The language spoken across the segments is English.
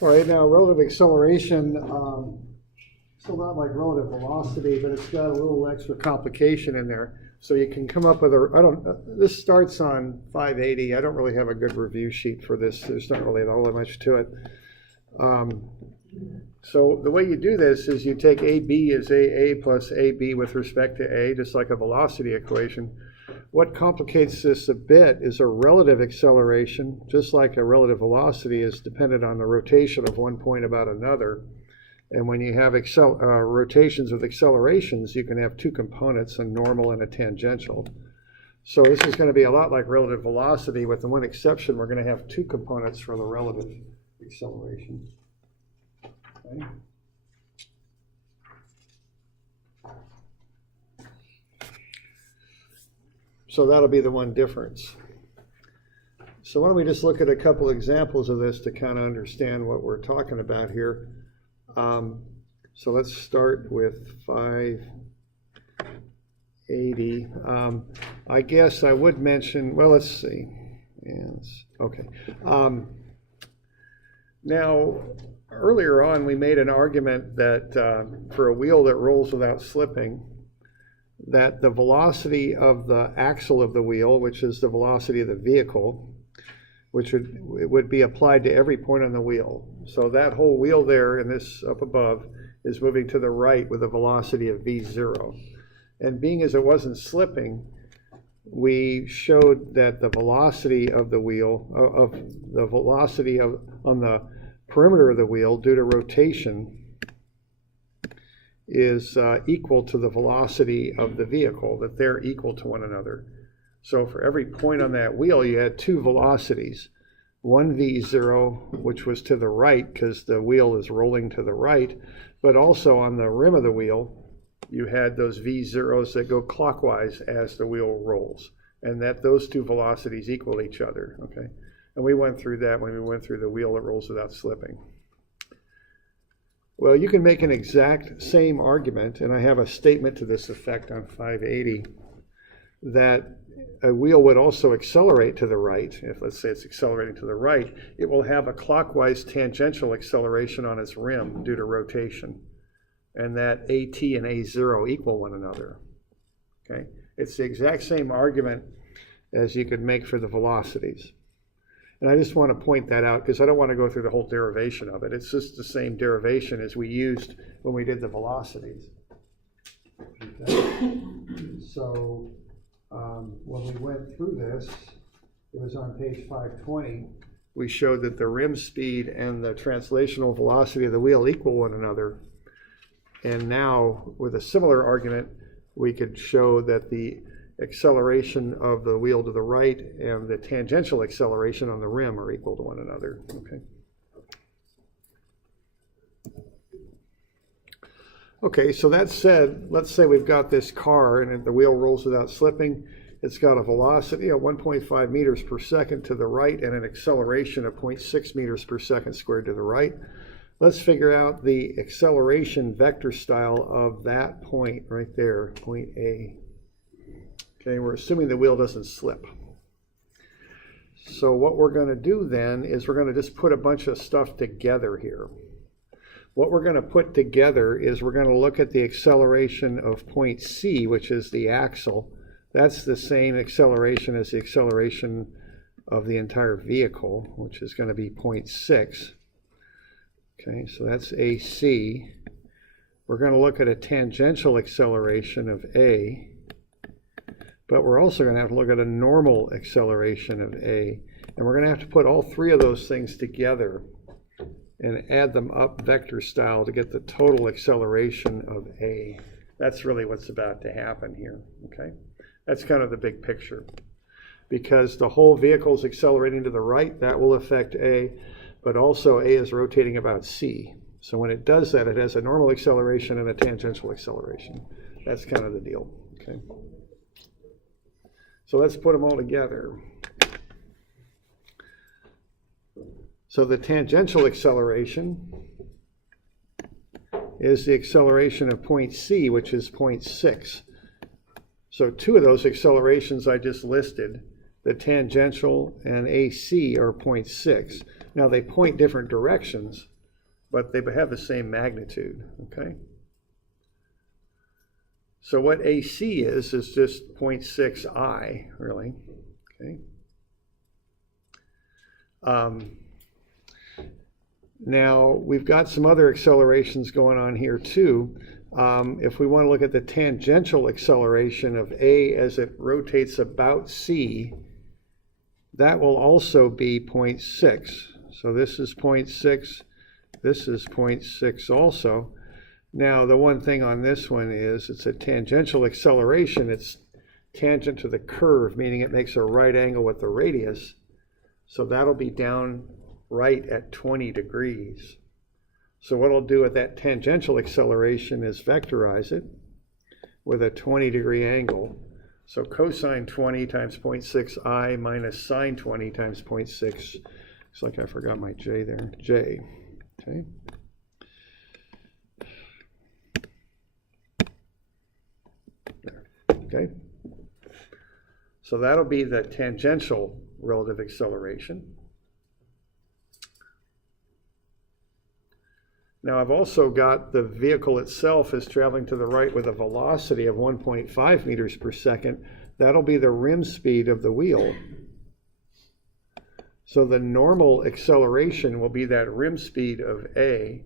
All right, now relative acceleration, it's a lot like relative velocity, but it's got a little extra complication in there. So you can come up with this starts on 580. I don't really have a good review sheet for this. There's not really all that much to it. So the way you do this is you take AB as AA plus AB with respect to A, just like a velocity equation. What complicates this a bit is a relative acceleration, just like a relative velocity is dependent on the rotation of one point about another. And when you have rotations with accelerations, you can have two components, a normal and a tangential. So this is going to be a lot like relative velocity, with the one exception, we're going to have two components for the relative acceleration. Okay. So that'll be the one difference. So why don't we just look at a couple examples of this to kind of understand what we're talking about here. So let's start with 580. I guess I would mention, well, let's see. Yes, okay. Now, earlier on, we made an argument that for a wheel that rolls without slipping, that the velocity of the axle of the wheel, which is the velocity of the vehicle, which would be applied to every point on the wheel. So that whole wheel there and this up above is moving to the right with a velocity of v0. And being as it wasn't slipping, we showed that the velocity of the wheel, on the perimeter of the wheel due to rotation is equal to the velocity of the vehicle, that they're equal to one another. So for every point on that wheel, you had two velocities. One v0, which was to the right because the wheel is rolling to the right, but also on the rim of the wheel, you had those v0s that go clockwise as the wheel rolls, and that those two velocities equal each other, okay? And we went through that when we went through the wheel that rolls without slipping. Well, you can make an exact same argument, and I have a statement to this effect on 580, that a wheel would also accelerate to the right. If, let's say, it's accelerating to the right, it will have a clockwise tangential acceleration on its rim due to rotation, and that AT and A0 equal one another. Okay? It's the exact same argument as you could make for the velocities. And I just want to point that out because I don't want to go through the whole derivation of it. It's just the same derivation as we used when we did the velocities. Okay? So when we went through this, it was on page 520, we showed that the rim speed and the translational velocity of the wheel equal one another. And now, with a similar argument, we could show that the acceleration of the wheel to the right and the tangential acceleration on the rim are equal to one another. Okay. Okay, so that said, let's say we've got this car and the wheel rolls without slipping. It's got a velocity of 1.5 meters per second to the right and an acceleration of 0.6 meters per second squared to the right. Let's figure out the acceleration vector style of that point right there, point A. Okay, we're assuming the wheel doesn't slip. So what we're going to do then is we're going to just put a bunch of stuff together here. What we're going to put together is we're going to look at the acceleration of point C, which is the axle. That's the same acceleration as the acceleration of the entire vehicle, which is going to be 0.6. Okay, so that's AC. We're going to look at a tangential acceleration of A, but we're also going to have to look at a normal acceleration of A. And we're going to have to put all three of those things together and add them up vector style to get the total acceleration of A. That's really what's about to happen here, okay? That's kind of the big picture. Because the whole vehicle is accelerating to the right, that will affect A, but also A is rotating about C. So when it does that, it has a normal acceleration and a tangential acceleration. That's kind of the deal, okay? So let's put them all together. So the tangential acceleration is the acceleration of point C, which is 0.6. So two of those accelerations I just listed, the tangential and AC, are 0.6. Now they point different directions, but they have the same magnitude, okay? So what AC is just 0.6 I, really, okay? Now, we've got some other accelerations going on here too. If we want to look at the tangential acceleration of A as it rotates about C, that will also be 0.6. So this is 0.6, this is 0.6 also. Now, the one thing on this one is it's a tangential acceleration. It's tangent to the curve, meaning it makes a right angle with the radius. So that'll be down right at 20 degrees. So what I'll do with that tangential acceleration is vectorize it with a 20-degree angle. So cosine 20 times 0.6 I minus sine 20 times 0.6. Looks like I forgot my J there. J. Okay. There. Okay. So that'll be the tangential relative acceleration. Now I've also got the vehicle itself is traveling to the right with a velocity of 1.5 meters per second. That'll be the rim speed of the wheel. So the normal acceleration will be that rim speed of A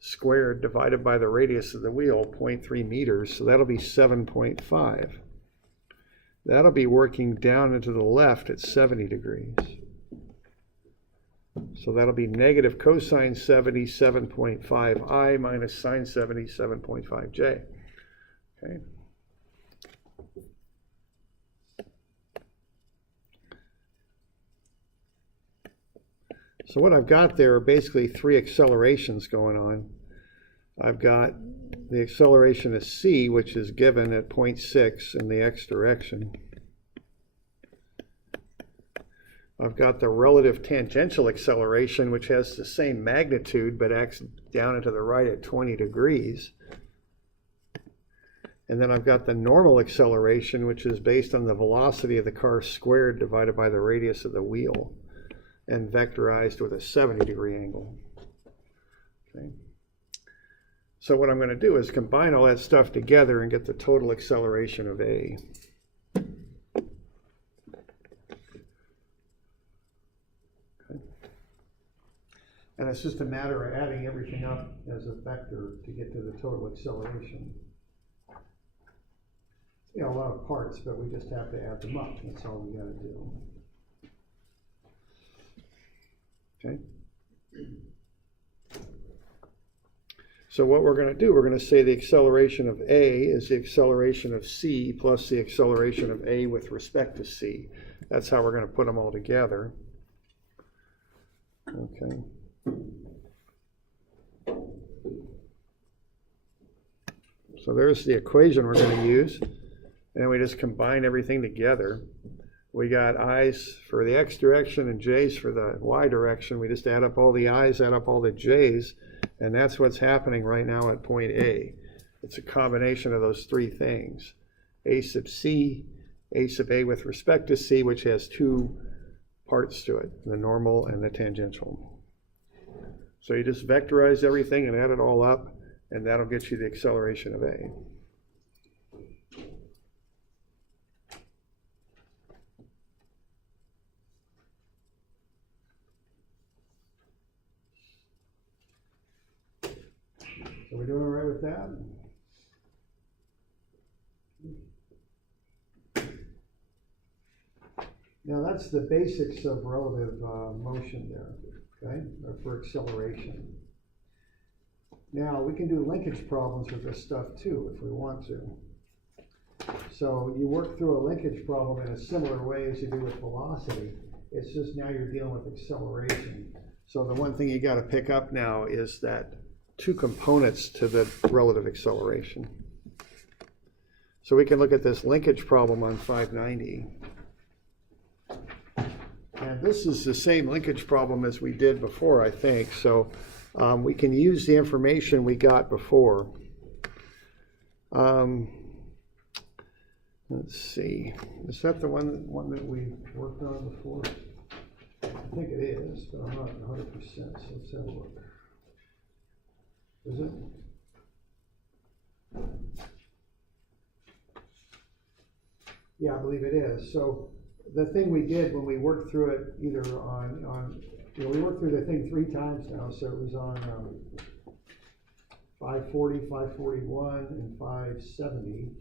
squared divided by the radius of the wheel, 0.3 meters. So that'll be 7.5. That'll be working down and to the left at 70 degrees. So that'll be negative cosine 70, 7.5 I minus sine 70, 7.5 J. Okay. So what I've got there are basically three accelerations going on. I've got the acceleration of C, which is given at 0.6 in the x direction. I've got the relative tangential acceleration, which has the same magnitude, but acts down and to the right at 20 degrees. And then I've got the normal acceleration, which is based on the velocity of the car squared divided by the radius of the wheel, and vectorized with a 70-degree angle. Okay. So what I'm going to do is combine all that stuff together and get the total acceleration of A. And it's just a matter of adding everything up as a vector to get to the total acceleration. You know, a lot of parts, but we just have to add them up. That's all we got to do. Okay. So what we're going to do, we're going to say the acceleration of A is the acceleration of C plus the acceleration of A with respect to C. That's how we're going to put them all together. Okay. So there's the equation we're going to use, and we just combine everything together. We got I's for the x direction and J's for the y direction. We just add up all the I's, add up all the J's, and that's what's happening right now at point A. It's a combination of those three things. A sub C, A sub A with respect to C, which has two parts to it, the normal and the tangential. So you just vectorize everything and add it all up, and that'll get you the acceleration of A. So we're doing all right with that? Now that's the basics of relative motion there, okay, for acceleration. Now we can do linkage problems with this stuff too if we want to. So you work through a linkage problem in a similar way as you do with velocity. It's just now you're dealing with acceleration. So the one thing you got to pick up now is that two components to the relative acceleration. So we can look at this linkage problem on 590. And this is the same linkage problem as we did before, I think. So we can use the information we got before. Let's see. Is that the one that we worked on before? think it is, but I'm not 100%, so let's have a look. Is it? Yeah, I believe it is. So the thing we did when we worked through it, either on we worked through the thing 3 times now, so it was on 540, 541, and 570.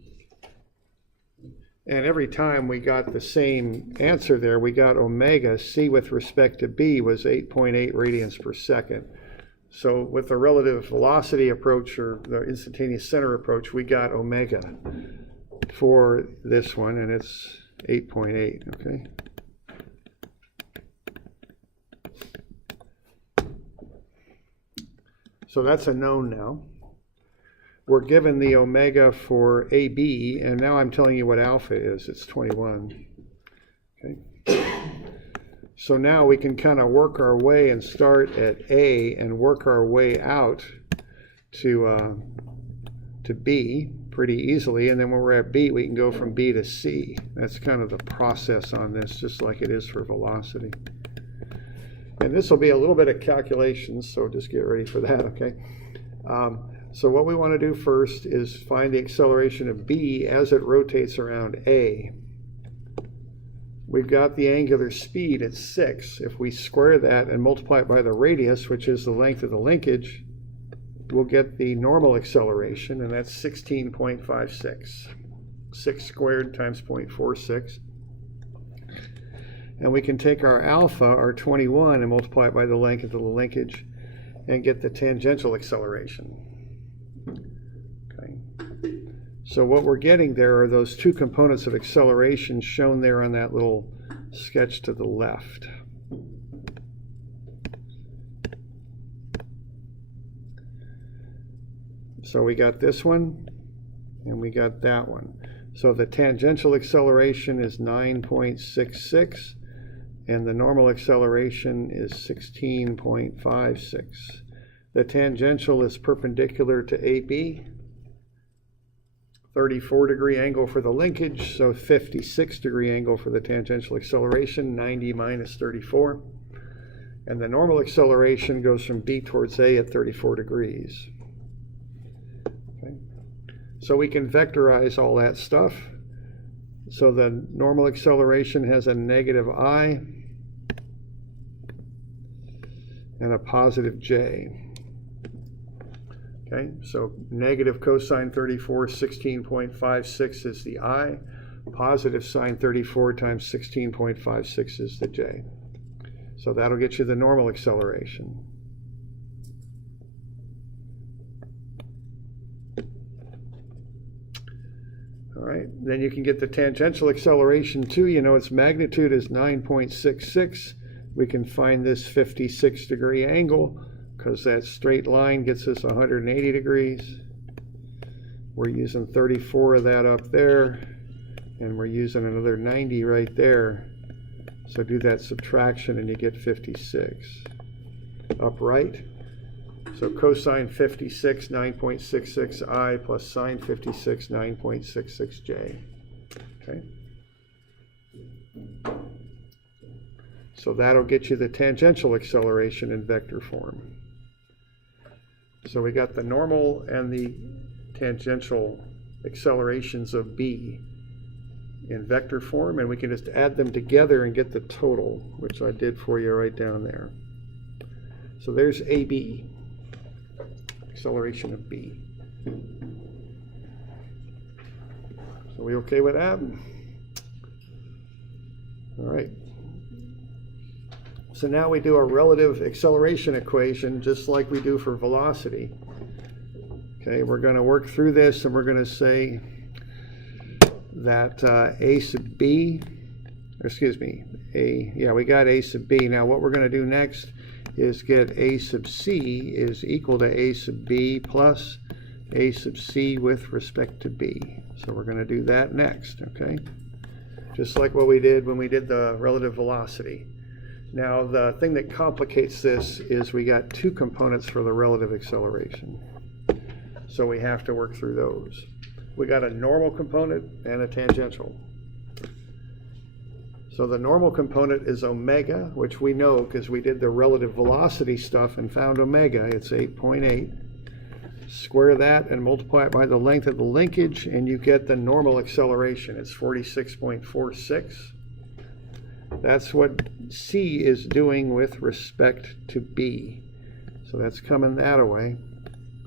And every time we got the same answer there, we got omega, c with respect to b was 8.8 radians per second. So with the relative velocity approach, or the instantaneous center approach, we got omega for this one, and it's 8.8, okay? So that's a known now. We're given the omega for AB, and now I'm telling you what alpha is. It's 21. Okay. So now we can kind of work our way and start at A and work our way out to B pretty easily. And then when we're at B, we can go from B to C. That's kind of the process on this, just like it is for velocity. And this will be a little bit of calculations, so just get ready for that, okay? So what we want to do first is find the acceleration of B as it rotates around A. We've got the angular speed at 6. If we square that and multiply it by the radius, which is the length of the linkage, we'll get the normal acceleration, and that's 16.56. 6 squared times 0.46. And we can take our alpha, our 21, and multiply it by the length of the linkage and get the tangential acceleration. Okay. So what we're getting there are those 2 components of acceleration shown there on that little sketch to the left. So we got this one, and we got that one. So the tangential acceleration is 9.66, and the normal acceleration is 16.56. The tangential is perpendicular to AB, 34-degree angle for the linkage, so 56-degree angle for the tangential acceleration, 90 minus 34. And the normal acceleration goes from B towards A at 34 degrees. Okay. So we can vectorize all that stuff. So the normal acceleration has a negative I and a positive J. Okay, so negative cosine 34, 16.56 is the I. Positive sine 34 times 16.56 is the J. So that'll get you the normal acceleration. All right, then you can get the tangential acceleration too. You know its magnitude is 9.66. We can find this 56-degree angle because that straight line gets us 180 degrees. We're using 34 of that up there, and we're using another 90 right there. So do that subtraction and you get 56. Upright. So cosine 56, 9.66 I plus sine 56, 9.66 J. Okay. So that'll get you the tangential acceleration in vector form. So we got the normal and the tangential accelerations of B in vector form, and we can just add them together and get the total, which I did for you right down there. So there's AB, acceleration of B. So we okay with that? All right. So now we do a relative acceleration equation just like we do for velocity. Okay, we're going to work through this and we're going to say that A sub B, we got A sub B. Now what we're going to do next is get A sub C is equal to A sub B plus A sub C with respect to B. So we're going to do that next, okay? Just like what we did when we did the relative velocity. Now the thing that complicates this is we got 2 components for the relative acceleration. So we have to work through those. We got a normal component and a tangential. So the normal component is omega, which we know because we did the relative velocity stuff and found omega. It's 8.8. Square that and multiply it by the length of the linkage, and you get the normal acceleration. It's 46.46. That's what C is doing with respect to B. So that's coming that way.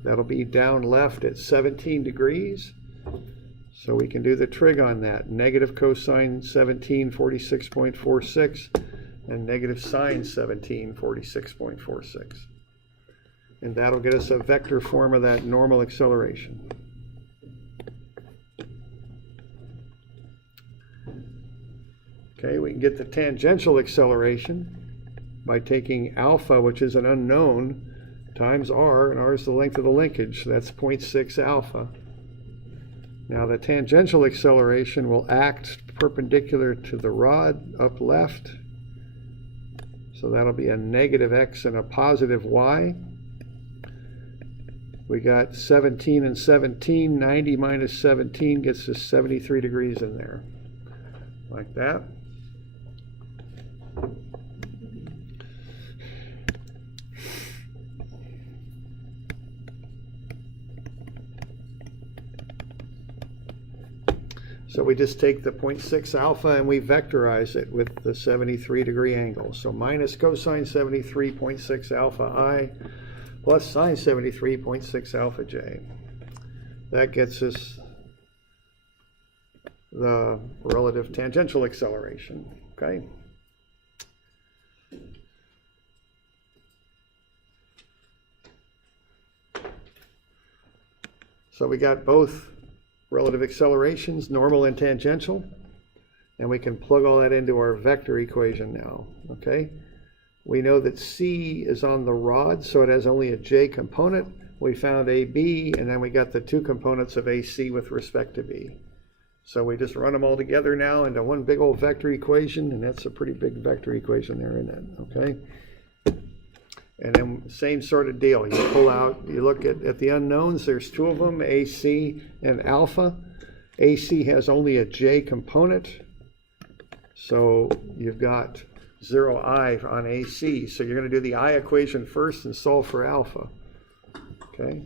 That'll be down left at 17 degrees. So we can do the trig on that. Negative cosine 17, 46.46, and negative sine 17, 46.46. And that'll get us a vector form of that normal acceleration. Okay, we can get the tangential acceleration by taking alpha, which is an unknown, times r, and r is the length of the linkage. So that's 0.6 alpha. Now the tangential acceleration will act perpendicular to the rod up left. So that'll be a negative x and a positive y. We got 17 and 17. 90 minus 17 gets us 73 degrees in there. Like that. So we just take the 0.6 alpha and we vectorize it with the 73 degree angle. So minus cosine 73.6 alpha I plus sine 73.6 alpha j. That gets us the relative tangential acceleration, okay? So we got both relative accelerations, normal and tangential, and we can plug all that into our vector equation now, okay? We know that C is on the rod, so it has only a j component. We found AB, and then we got the two components of AC with respect to B. So we just run them all together now into one big old vector equation, and that's a pretty big vector equation there, isn't it? Okay? And then same sort of deal. You pull out, you look at the unknowns, there's two of them, AC and alpha. AC has only a j component, so you've got 0i on AC. So you're going to do the I equation first and solve for alpha. Okay?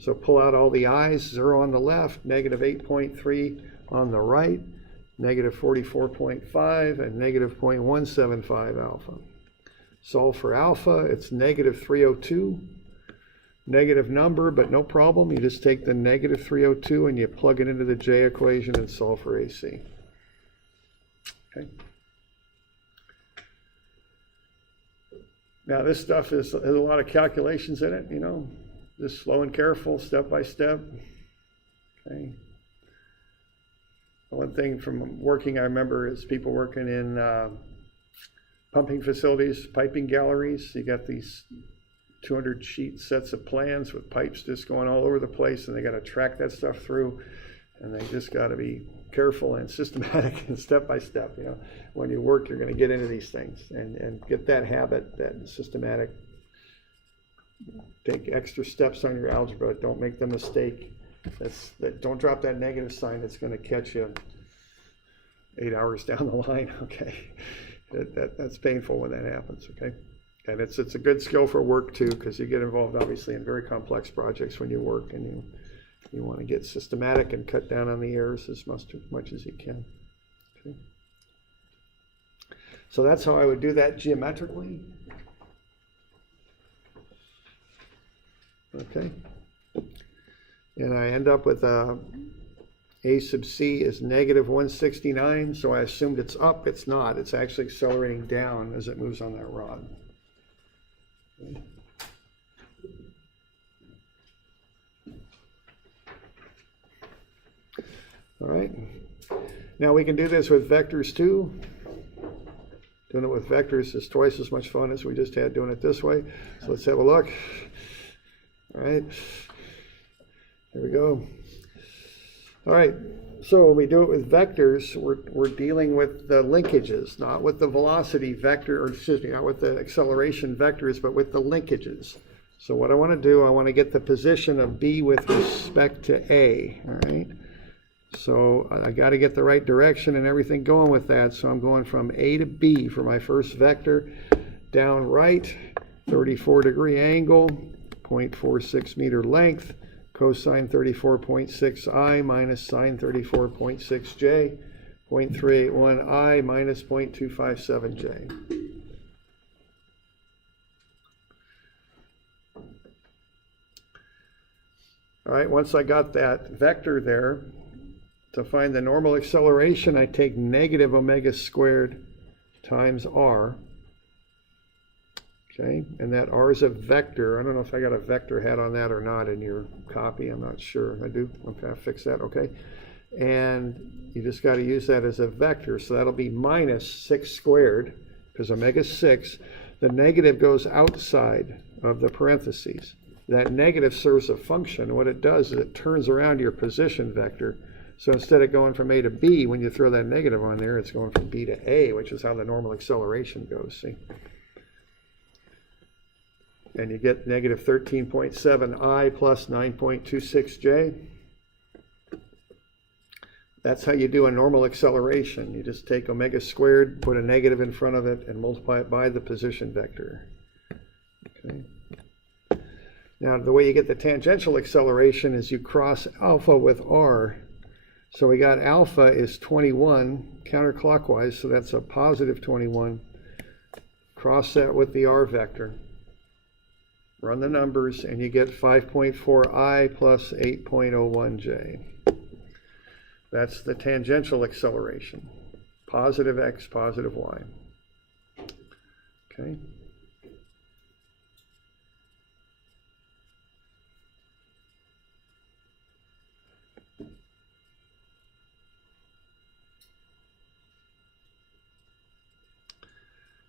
So pull out all the i's, 0 on the left, negative 8.3 on the right, negative 44.5, and negative 0.175 alpha. Solve for alpha, it's negative 302. Negative number, but no problem. You just take the negative 302 and you plug it into the j equation and solve for AC. Okay. Now this stuff has a lot of calculations in it, you know, just slow and careful, step by step. Okay. One thing from working I remember is people working in pumping facilities, piping galleries. You got these 200 sheet sets of plans with pipes just going all over the place, and they got to track that stuff through, and they just got to be careful and systematic and step by step. You know, when you work, you're going to get into these things and get that habit, that systematic. Take extra steps on your algebra. Don't make the mistake. Don't drop that negative sign. That's going to catch you 8 hours down the line. Okay, that's painful when that happens. Okay. And it's a good skill for work too, because you get involved obviously in very complex projects when you work, and you want to get systematic and cut down on the errors as much as you can. Okay. So that's how I would do that geometrically. Okay. And I end up with a sub c is negative 169, so I assumed it's up. It's not. It's actually accelerating down as it moves on that rod. Okay. All right. Now we can do this with vectors too. Doing it with vectors is twice as much fun as we just had doing it this way. So let's have a look. All right. Here we go. All right. So when we do it with vectors, we're dealing with the linkages, not with the velocity vector, or excuse me, not with the acceleration vectors, but with the linkages. So what I want to do, I want to get the position of B with respect to A, all right? So I got to get the right direction and everything going with that. So I'm going from A to B for my first vector, down right, 34-degree angle, 0.46 meter length, cosine 34.6i minus sine 34.6j, 0.381i minus 0.257j. All right, once I got that vector there, to find the normal acceleration, I take negative omega squared times r. Okay, and that r is a vector. I don't know if I got a vector hat on that or not in your copy. I'm not sure. I do? Okay, I'll fix that. Okay. And you just got to use that as a vector. So that'll be minus 6 squared, because omega 6. The negative goes outside of the parentheses. That negative serves a function. What it does is it turns around your position vector. So instead of going from A to B, when you throw that negative on there, it's going from B to A, which is how the normal acceleration goes, see? And you get negative 13.7i plus 9.26j. That's how you do a normal acceleration. You just take omega squared, put a negative in front of it, and multiply it by the position vector. Okay. Now, the way you get the tangential acceleration is you cross alpha with r. So we got alpha is 21 counterclockwise, so that's a positive 21. Cross that with the r vector. Run the numbers, and you get 5.4i plus 8.01j. That's the tangential acceleration. Positive x, positive y. Okay.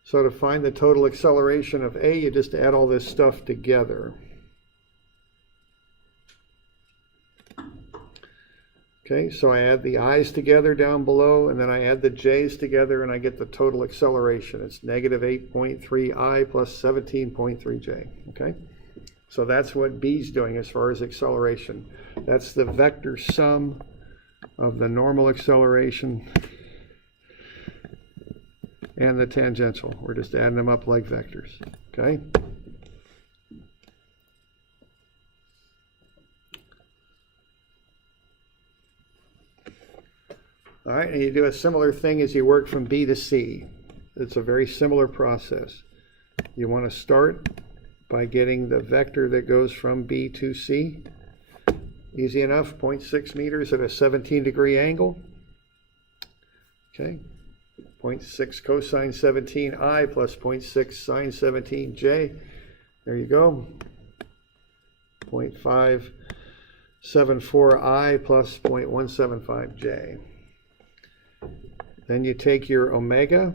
So to find the total acceleration of A, you just add all this stuff together. Okay, so I add the i's together down below, and then I add the j's together, and I get the total acceleration. It's negative 8.3i plus 17.3j. Okay, so that's what B's doing as far as acceleration. That's the vector sum of the normal acceleration and the tangential. We're just adding them up like vectors, okay? All right, and you do a similar thing as you work from B to C. It's a very similar process. You want to start by getting the vector that goes from B to C. Easy enough, 0.6 meters at a 17-degree angle. Okay. 0.6 cosine 17i plus 0.6 sine 17j. There you go. 0.574i plus 0.175j. Then you take your omega,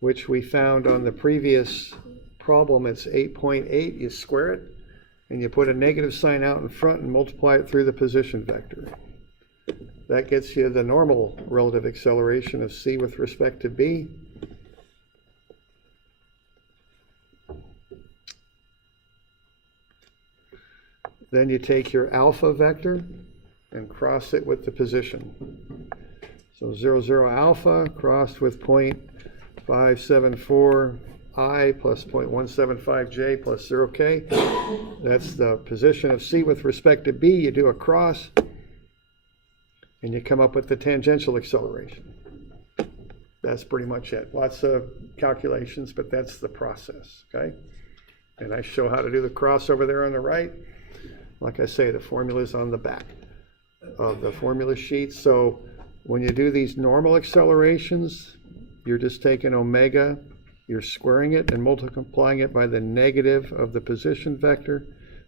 which we found on the previous problem. It's 8.8. You square it, and you put a negative sign out in front and multiply it through the position vector. That gets you the normal relative acceleration of C with respect to B. Then you take your alpha vector and cross it with the position. So 0, 0 alpha crossed with 0.574i plus 0.175j plus 0k. That's the position of C with respect to B. You do a cross, and you come up with the tangential acceleration. That's pretty much it. Lots of calculations, but that's the process, okay? And I show how to do the cross over there on the right. Like I say, the formula is on the back of the formula sheet. So when you do these normal accelerations, you're just taking omega, you're squaring it and multiplying it by the negative of the position vector.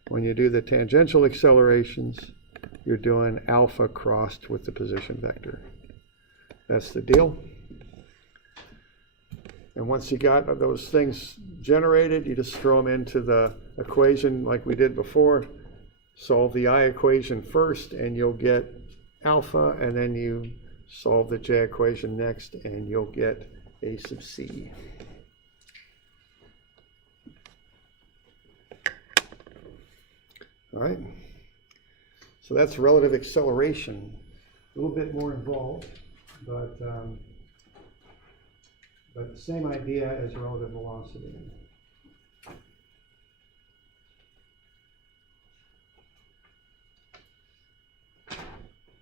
When you do the tangential accelerations, you're doing alpha crossed with the position vector. That's the deal. And once you got those things generated, you just throw them into the equation like we did before. Solve the I equation first, and you'll get alpha, and then you solve the J equation next, and you'll get A sub C. All right. So that's relative acceleration. little bit more involved, but the same idea as relative velocity.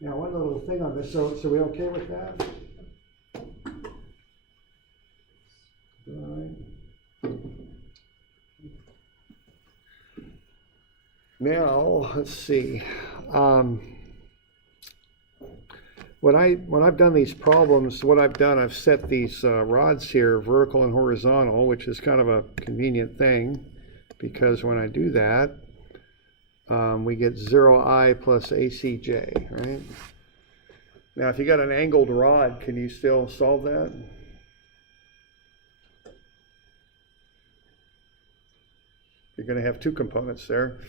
Now, one little thing on this, so we okay with that? All right. Now, let's see. When I've done these problems, what I've done, I've set these rods here, vertical and horizontal, which is kind of a convenient thing, because when I do that, we get 0I plus ACJ, right? Now, if you got an angled rod, can you still solve that? You're going to have two components there.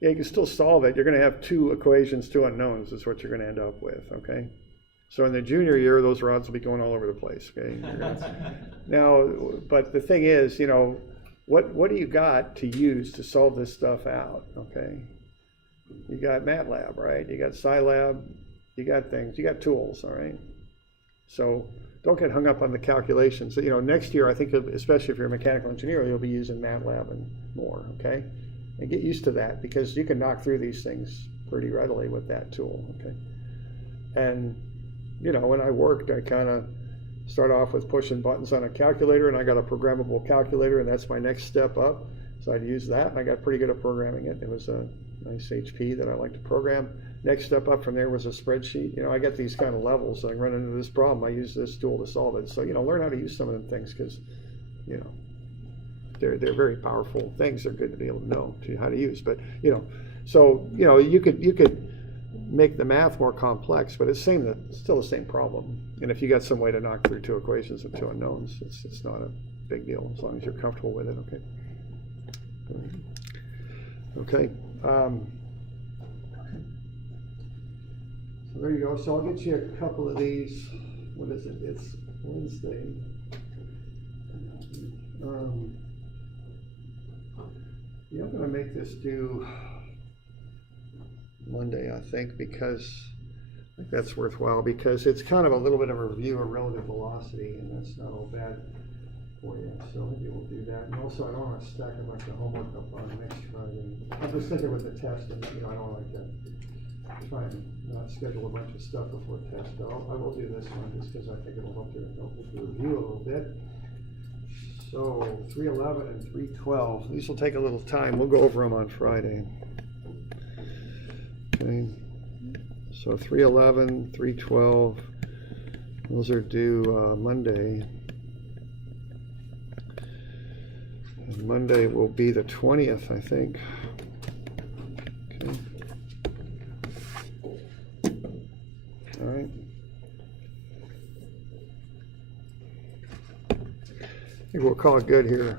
Yeah, you can still solve it. You're going to have two equations, two unknowns is what you're going to end up with, okay? So in the junior year, those rods will be going all over the place, okay? Now, but the thing is, you know, what do you got to use to solve this stuff out, okay? You got MATLAB, right? You got Scilab, you got things, you got tools, all right? So don't get hung up on the calculations. You know, next year, I think, especially if you're a mechanical engineer, you'll be using MATLAB and more, okay? And get used to that, because you can knock through these things pretty readily with that tool, okay? And, you know, when I worked, I kind of started off with pushing buttons on a calculator, and I got a programmable calculator, and that's my next step up. So I'd use that, and I got pretty good at programming it. It was a nice HP that I like to program. Next step up from there was a spreadsheet. You know, I get these kind of levels. I run into this problem, I use this tool to solve it. So, you know, learn how to use some of them things, because, you know, they're very powerful things. They're good to be able to know how to use. But, you know, so, you know, you could make the math more complex, but it's still the same problem. And if you got some way to knock through two equations with two unknowns, it's not a big deal, as long as you're comfortable with it, okay? Okay. So there you go. So I'll get you a couple of these. What is it? It's Wednesday. Yeah, I'm going to make this due Monday, I think, because I think that's worthwhile, because it's kind of a little bit of a review of relative velocity, and that's not all bad for you. So maybe we'll do that. And also, I don't want to stack a bunch of homework up on next Friday. I'm just thinking with the test, and you know, I don't like to try and not schedule a bunch of stuff before test. But I will do this one just because I think it'll help you with the review a little bit. So 311 and 312. These will take a little time. We'll go over them on Friday. Okay. So 311, 312. Those are due Monday. And Monday will be the 20th, I think. Okay. All right. I think we'll call it good here.